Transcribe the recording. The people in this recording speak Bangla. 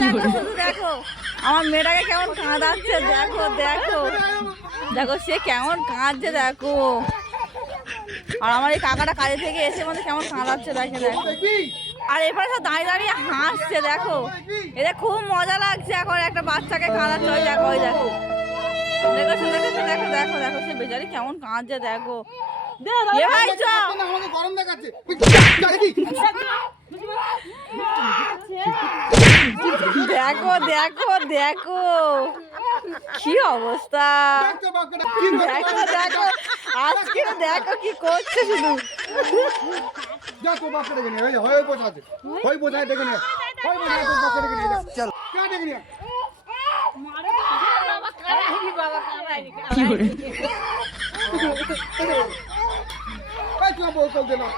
দেখো শুধু দেখো আমার মেয়েটাকে কেমন কাঁদাচ্ছে, দেখো দেখো দেখো সে কেমন কাঁদছে দেখো। আর আমার এই কাকাটা কাজে থেকে এসে মধ্যে কেমন কাঁদাচ্ছে দেখে দেখো। আর এরপরে সব দাঁড়িয়ে দাঁড়িয়ে হাসছে দেখো, এদের খুব মজা লাগছে এখন একটা বাচ্চাকে কাঁদাচ্ছে। ওই দেখো ওই দেখো দেখেছো দেখেছো দেখো দেখো দেখো সে বেচারি কেমন কাঁদছে দেখো। ভাই গরম দেখাচ্ছে। দেখো দেখো দেখো কি অবস্থা, দেখো দেখো আজকে দেখো কি করছে শুধু। যা তো বাচ্চা ডেকে নিয়ে হয় বোঝাতে হয় বোঝায় ডেকে নিয়ে হয় বোঝায় তোর বাচ্চা ডেকে নিয়ে চল কে ডেকে নিয়ে কি করে এই তুই বল চল দে না